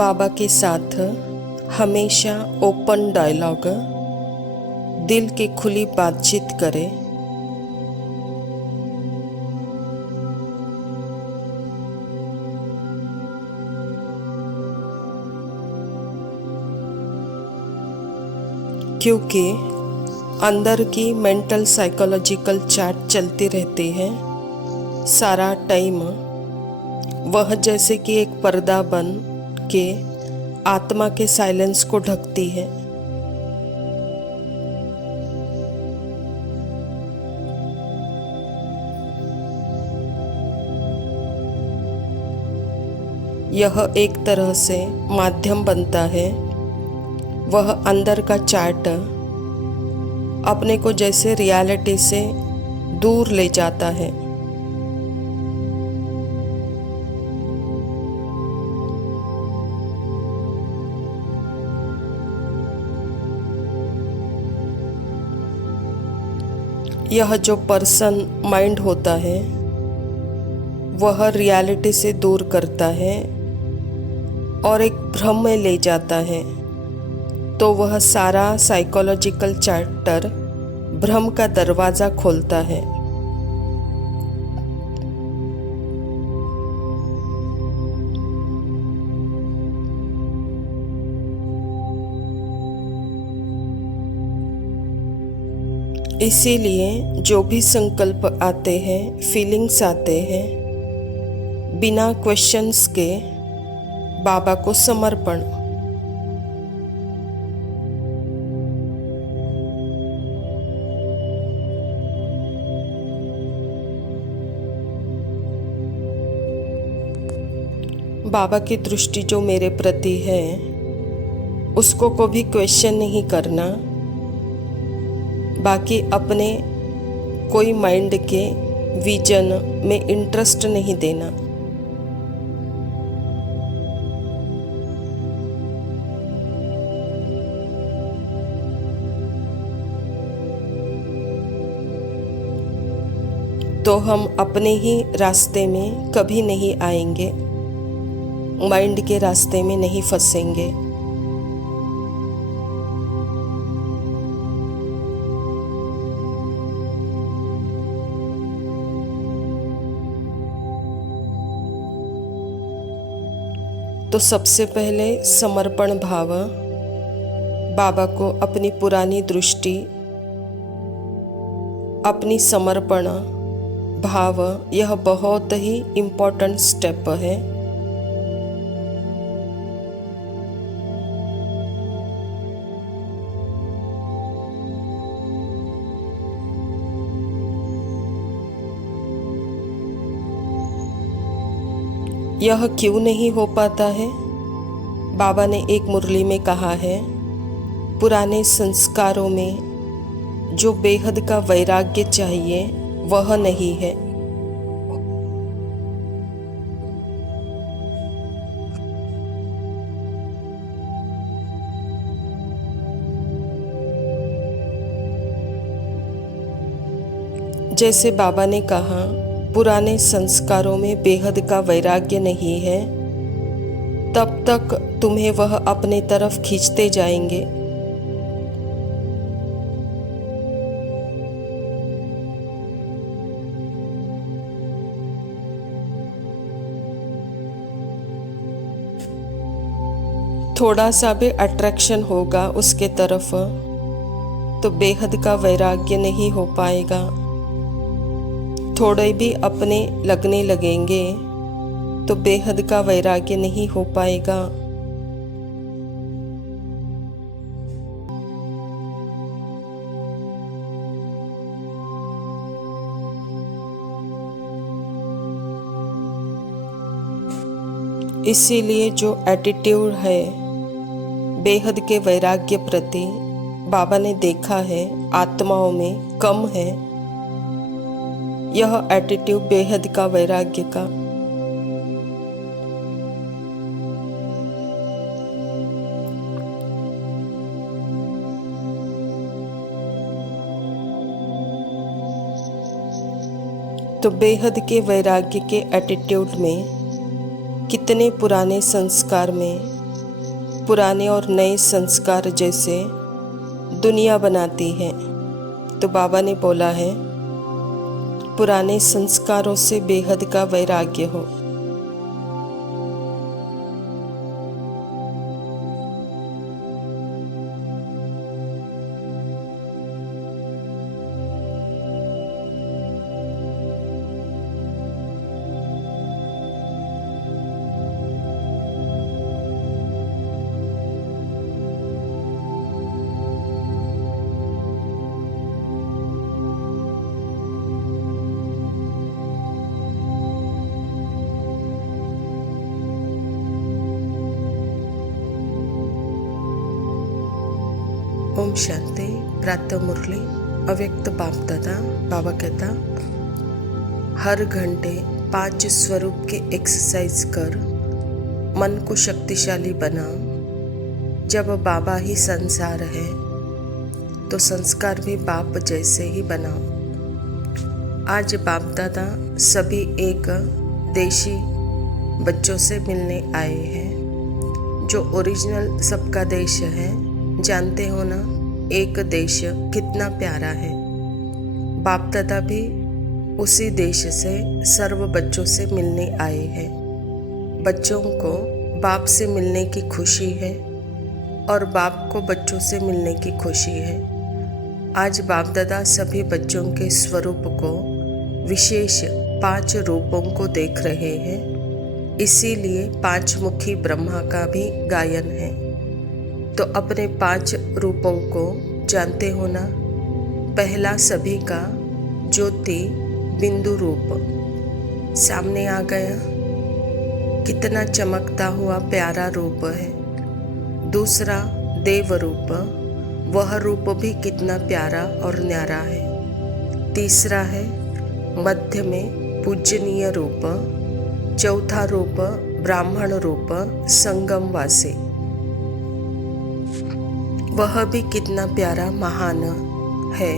बाबा के साथ हमेशा ओपन डायलॉग, दिल की खुली बातचीत करें। क्योंकि अंदर की मेंटल साइकोलॉजिकल चैट चलती रहती है सारा टाइम। वह जैसे कि एक पर्दा बन के आत्मा के साइलेंस को ढकती है। यह एक तरह से माध्यम बनता है। वह अंदर का चैट अपने को जैसे रियलिटी से दूर ले जाता है। यह जो पर्सन माइंड होता है वह रियलिटी से दूर करता है और एक भ्रम में ले जाता है। तो वह सारा साइकोलॉजिकल चैप्टर भ्रम का दरवाज़ा खोलता है। इसीलिए जो भी संकल्प आते हैं, फीलिंग्स आते हैं, बिना क्वेश्चंस के बाबा को समर्पण। बाबा की दृष्टि जो मेरे प्रति है उसको कभी क्वेश्चन नहीं करना, बाकी अपने कोई माइंड के विजन में इंटरेस्ट नहीं देना। तो हम अपने ही रास्ते में कभी नहीं आएंगे, माइंड के रास्ते में नहीं फंसेंगे। तो सबसे पहले समर्पण भाव, बाबा को अपनी पुरानी दृष्टि, अपनी समर्पण भाव, यह बहुत ही इम्पोर्टेंट स्टेप है। यह क्यों नहीं हो पाता है? बाबा ने एक मुरली में कहा है, पुराने संस्कारों में जो बेहद का वैराग्य चाहिए वह नहीं है। जैसे बाबा ने कहा, पुराने संस्कारों में बेहद का वैराग्य नहीं है, तब तक तुम्हें वह अपने तरफ खींचते जाएंगे। थोड़ा सा भी अट्रैक्शन होगा उसके तरफ तो बेहद का वैराग्य नहीं हो पाएगा। थोड़े भी अपने लगने लगेंगे तो बेहद का वैराग्य नहीं हो पाएगा। इसीलिए जो एटीट्यूड है बेहद के वैराग्य प्रति, बाबा ने देखा है आत्माओं में कम है। यह एटीट्यूड बेहद का वैराग्य का। तो बेहद के वैराग्य के एटीट्यूड में कितने पुराने संस्कार में पुराने और नए संस्कार जैसे दुनिया बनाती है। तो बाबा ने बोला है, पुराने संस्कारों से बेहद का वैराग्य हो। ओम शांति। प्रातः मुरली अव्यक्त बाप दादा। बाबा कहता, हर घंटे 5 स्वरूप के एक्सरसाइज कर मन को शक्तिशाली बनाओ। जब बाबा ही संसार है तो संस्कार भी बाप जैसे ही बनाओ। आज बाप दादा सभी एक देशी बच्चों से मिलने आए हैं, जो ओरिजिनल सबका देश है। जानते हो ना, एक देश कितना प्यारा है। बाप दादा भी उसी देश से सर्व बच्चों से मिलने आए हैं। बच्चों को बाप से मिलने की खुशी है और बाप को बच्चों से मिलने की खुशी है। आज बाप दादा सभी बच्चों के स्वरूप को, विशेष 5 रूपों को देख रहे हैं। इसीलिए 5 मुखी ब्रह्मा का भी गायन है। तो अपने 5 रूपों को जानते हो ना। पहला सभी का ज्योति बिंदु रूप सामने आ गया। कितना चमकता हुआ प्यारा रूप है। दूसरा देव रूप, वह रूप भी कितना प्यारा और न्यारा है। तीसरा है मध्य में पूजनीय रूप। चौथा रूप ब्राह्मण रूप, संगमवासी, वह भी कितना प्यारा महान है।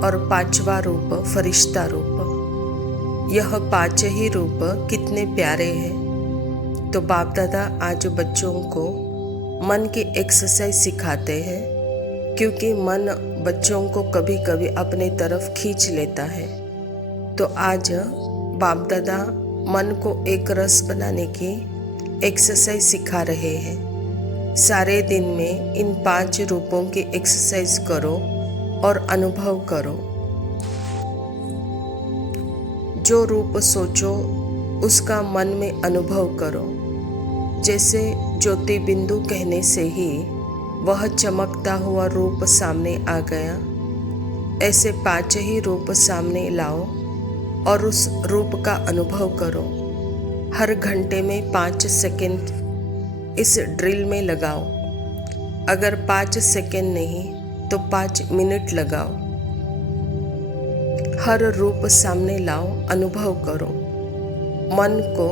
और 5वां रूप फरिश्ता रूप। यह 5 ही रूप कितने प्यारे हैं। तो बाप दादा आज बच्चों को मन की एक्सरसाइज सिखाते हैं, क्योंकि मन बच्चों को कभी कभी अपने तरफ खींच लेता है। तो आज बाप दादा मन को एक रस बनाने की एक्सरसाइज सिखा रहे हैं। सारे दिन में इन 5 रूपों की एक्सरसाइज करो और अनुभव करो। जो रूप सोचो उसका मन में अनुभव करो। जैसे ज्योति बिंदु कहने से ही वह चमकता हुआ रूप सामने आ गया, ऐसे 5 ही रूप सामने लाओ और उस रूप का अनुभव करो। हर घंटे में 5 सेकंड इस ड्रिल में लगाओ। अगर 5 सेकंड नहीं तो 5 मिनट लगाओ। हर रूप सामने लाओ, अनुभव करो। मन को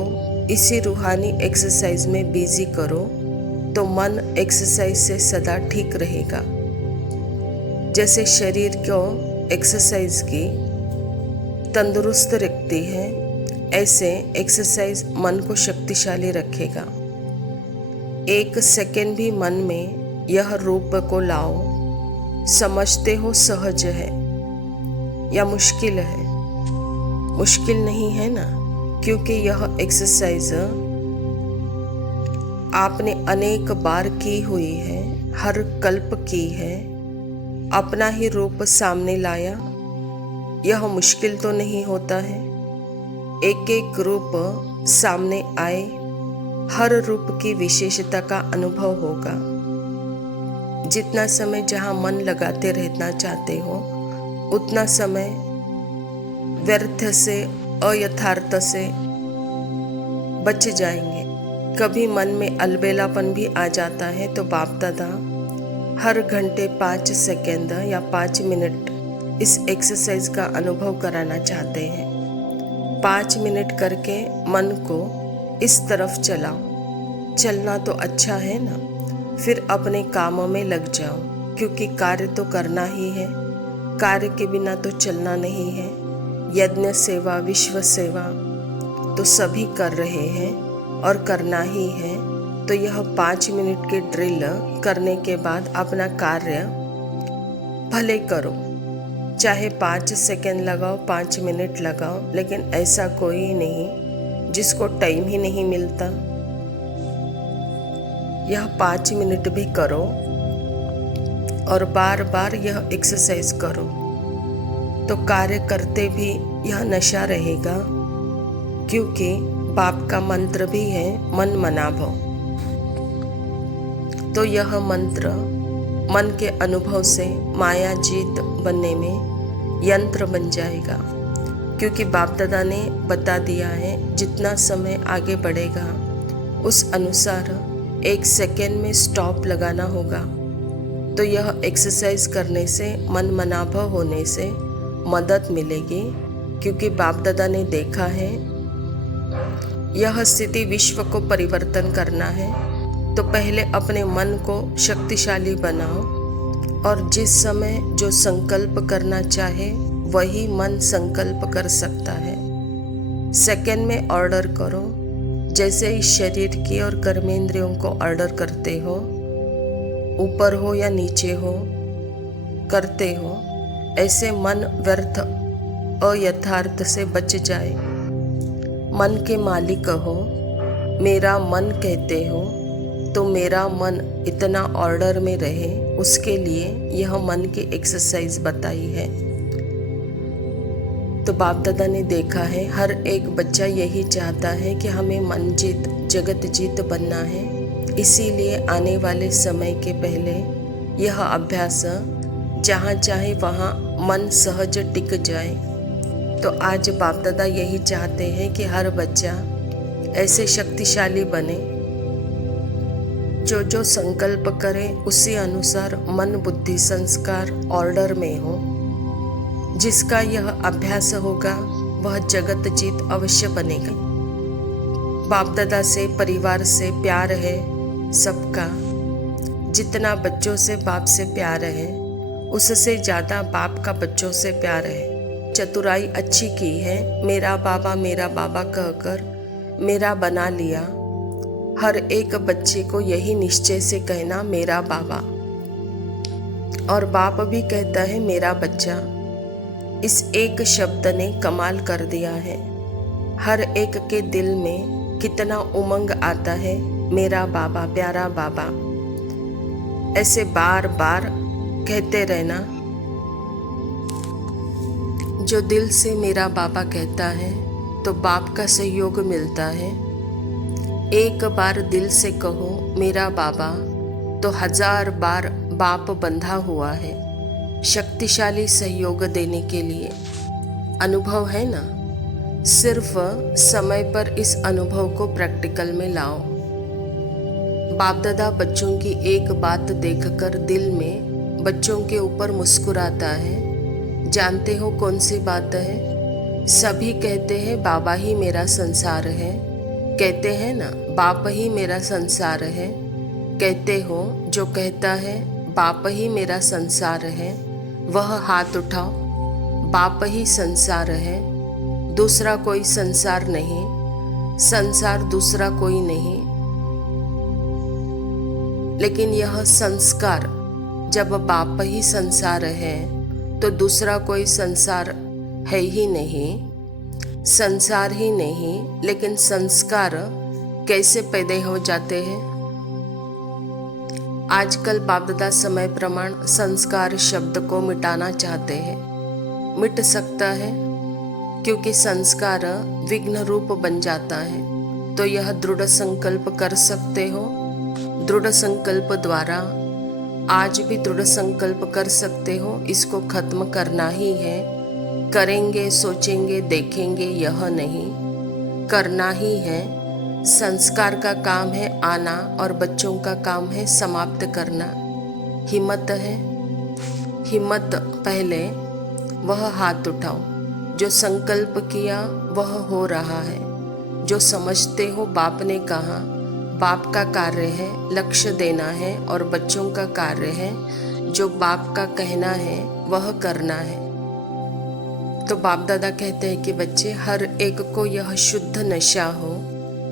इसी रूहानी एक्सरसाइज में बिजी करो, तो मन एक्सरसाइज से सदा ठीक रहेगा। जैसे शरीर को एक्सरसाइज की तंदुरुस्त रखती है, ऐसे एक्सरसाइज मन को शक्तिशाली रखेगा। 1 सेकंड भी मन में यह रूप को लाओ। समझते हो सहज है या मुश्किल है? मुश्किल नहीं है ना, क्योंकि यह एक्सरसाइज आपने अनेक बार की हुई है, हर कल्प की है। अपना ही रूप सामने लाया, यह मुश्किल तो नहीं होता है। एक एक रूप सामने आए, हर रूप की विशेषता का अनुभव होगा। जितना समय जहाँ मन लगाते रहना चाहते हो, उतना समय व्यर्थ से, अयथार्थ से बच जाएंगे। कभी मन में अलबेलापन भी आ जाता है, तो बाप दादा हर घंटे 5 सेकंड या 5 मिनट इस एक्सरसाइज का अनुभव कराना चाहते हैं। 5 मिनट करके मन को इस तरफ चलाओ। चलना तो अच्छा है ना, फिर अपने कामों में लग जाओ, क्योंकि कार्य तो करना ही है। कार्य के बिना तो चलना नहीं है। यज्ञ सेवा, विश्व सेवा तो सभी कर रहे हैं और करना ही है। तो यह 5 मिनट के ड्रिल करने के बाद अपना कार्य भले करो, चाहे 5 सेकेंड लगाओ, 5 मिनट लगाओ, लेकिन ऐसा कोई नहीं जिसको टाइम ही नहीं मिलता। यह 5 मिनट भी करो और बार बार यह एक्सरसाइज करो, तो कार्य करते भी यह नशा रहेगा, क्योंकि बाप का मंत्र भी है मन मना भव। तो यह मंत्र मन के अनुभव से माया जीत बनने में यंत्र बन जाएगा, क्योंकि बाप दादा ने बता दिया है जितना समय आगे बढ़ेगा उस अनुसार 1 सेकेंड में स्टॉप लगाना होगा। तो यह एक्सरसाइज करने से मन मनाभव होने से मदद मिलेगी, क्योंकि बाप दादा ने देखा है यह स्थिति विश्व को परिवर्तन करना है, तो पहले अपने मन को शक्तिशाली बनाओ और जिस समय जो संकल्प करना चाहे वही मन संकल्प कर सकता है। सेकंड में ऑर्डर करो, जैसे इस शरीर की और कर्मेंद्रियों को ऑर्डर करते हो, ऊपर हो या नीचे हो करते हो, ऐसे मन व्यर्थ अयथार्थ से बच जाए। मन के मालिक हो, मेरा मन कहते हो, तो मेरा मन इतना ऑर्डर में रहे, उसके लिए यह मन की एक्सरसाइज बताई है। तो बाप दादा ने देखा है हर एक बच्चा यही चाहता है कि हमें मन जीत जगत जीत बनना है, इसीलिए आने वाले समय के पहले यह अभ्यास जहाँ चाहे वहाँ मन सहज टिक जाए। तो आज बाप दादा यही चाहते हैं कि हर बच्चा ऐसे शक्तिशाली बने, जो जो संकल्प करे उसी अनुसार मन बुद्धि संस्कार ऑर्डर में हो। जिसका यह अभ्यास होगा वह जगत जीत अवश्य बनेगा। बाप दादा से परिवार से प्यार है सबका, जितना बच्चों से बाप से प्यार है उससे ज़्यादा बाप का बच्चों से प्यार है। चतुराई अच्छी की है, मेरा बाबा कहकर मेरा बना लिया। हर एक बच्चे को यही निश्चय से कहना मेरा बाबा, और बाप भी कहता है मेरा बच्चा। इस एक शब्द ने कमाल कर दिया है। हर एक के दिल में कितना उमंग आता है, मेरा बाबा प्यारा बाबा। ऐसे बार बार कहते रहना। जो दिल से मेरा बाबा कहता है तो बाप का सहयोग मिलता है। एक बार दिल से कहो मेरा बाबा तो 1000 बार बाप बंधा हुआ है शक्तिशाली सहयोग देने के लिए। अनुभव है ना, सिर्फ समय पर इस अनुभव को प्रैक्टिकल में लाओ। बाप दादा बच्चों की एक बात देखकर दिल में बच्चों के ऊपर मुस्कुराता है। जानते हो कौन सी बात है? सभी कहते हैं बाबा ही मेरा संसार है, कहते हैं ना बाप ही मेरा संसार है। कहते हो जो कहता है बाप ही मेरा संसार है वह हाथ उठाओ। बाप ही संसार है, दूसरा कोई संसार नहीं। संसार दूसरा कोई नहीं, लेकिन यह संस्कार जब बाप ही संसार है तो दूसरा कोई संसार है ही नहीं। संसार ही नहीं, लेकिन संस्कार कैसे पैदा हो जाते हैं? आजकल बाप दादा समय प्रमाण संस्कार शब्द को मिटाना चाहते हैं। मिट सकता है क्योंकि संस्कार विघ्न रूप बन जाता है। तो यह दृढ़ संकल्प कर सकते हो। दृढ़ संकल्प द्वारा आज भी दृढ़ संकल्प कर सकते हो, इसको खत्म करना ही है। करेंगे, सोचेंगे, देखेंगे, यह नहीं, करना ही है। संस्कार का काम है आना और बच्चों का काम है समाप्त करना। हिम्मत है, हिम्मत पहले वह हाथ उठाओ। जो संकल्प किया वह हो रहा है। जो समझते हो बाप ने कहा, बाप का कार्य है लक्ष्य देना है और बच्चों का कार्य है जो बाप का कहना है वह करना है। तो बाप दादा कहते हैं कि बच्चे हर एक को यह शुद्ध नशा हो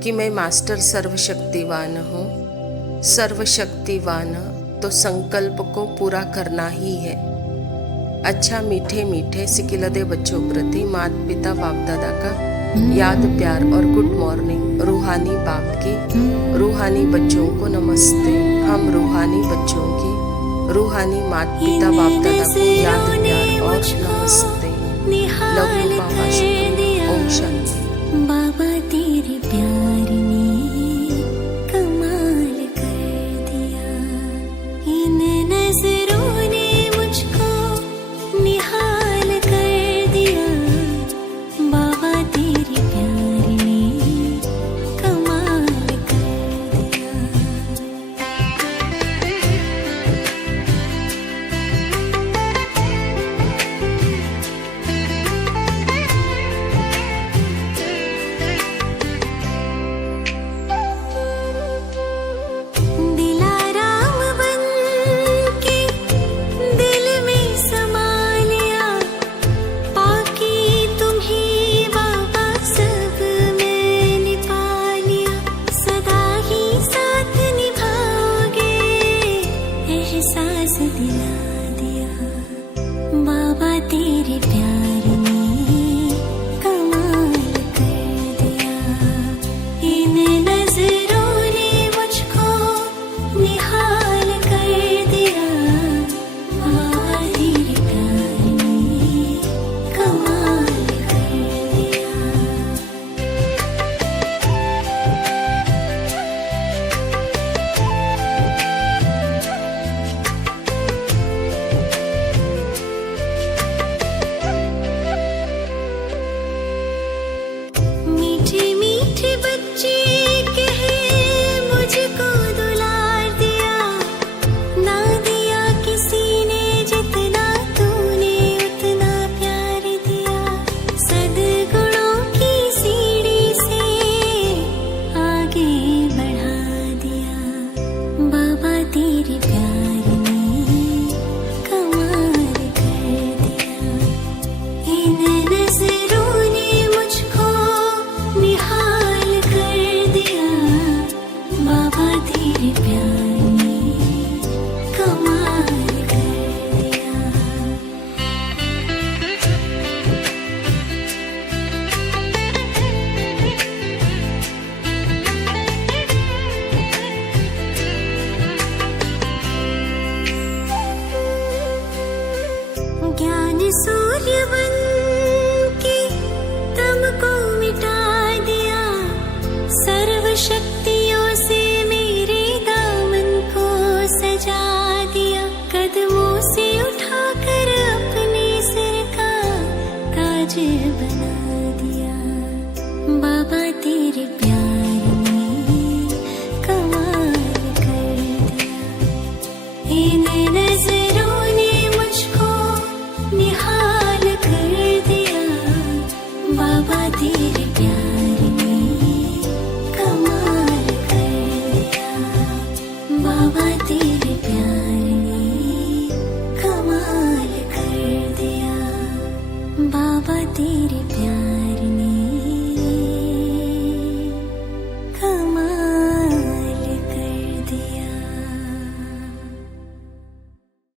कि मैं मास्टर सर्वशक्तिवान हूँ, सर्वशक्तिवान तो संकल्प को पूरा करना ही है। अच्छा मीठे मीठे सिकिलदे बच्चों प्रति माता पिता बाप दादा का याद प्यार और गुड मॉर्निंग। रूहानी बाप की रूहानी बच्चों को नमस्ते। हम रूहानी बच्चों की रूहानी माता पिता बाप दादा को याद प्यार और नमस्ते। लव यू बाबा, शुक्रिया, ओम शांति। बाबा तेरे प्यार ने कमाल कर दिया, इन नजरों ने मुझको निहाल कर दिया। बाबा तेरे प्यार ने कमाल कर दिया। दिलाराम बन के दिल में समा लिया, पाकी तुम्हें बाबा सब मैंने पा लिया। सदा ही साथ निभाओगे एहसास दिला दिया। बाबा तेरे प्यार ने कमाल कर दिया, इन नजरों ने मुझको निहाल कर दिया। बाबा तेरे प्यार ने कमाल कर दिया। मीठे मीठे बच्चे कहे मुझको दुलार दिया, ना दिया किसी ने जितना तूने उतना प्यार दिया। सद्गुणों की सीढ़ी से आगे बढ़ा दिया। बाबा तेरे प्यार ने कमाल कर दिया, इन नजरों ने मुझको निहाल कर दिया। बाबा तेरे प्यार ने कमाल कर दिया। ज्ञान सूर्य बन के तुमको मिटा दिया। सर्व शक्तियों से मेरे दामन को सजा दिया। कदमों से उठाकर अपने सिर का ताज बना दिया। बाबा तेरे प्यार ने कमाल कर दिया, इन नजरों ने मुझको निहाल कर दिया। बाबा तेरे प्यार ने कमाल कर दिया। बाबा तेरे प्यार ने कमाल कर दिया। बाबा तेरे प्यार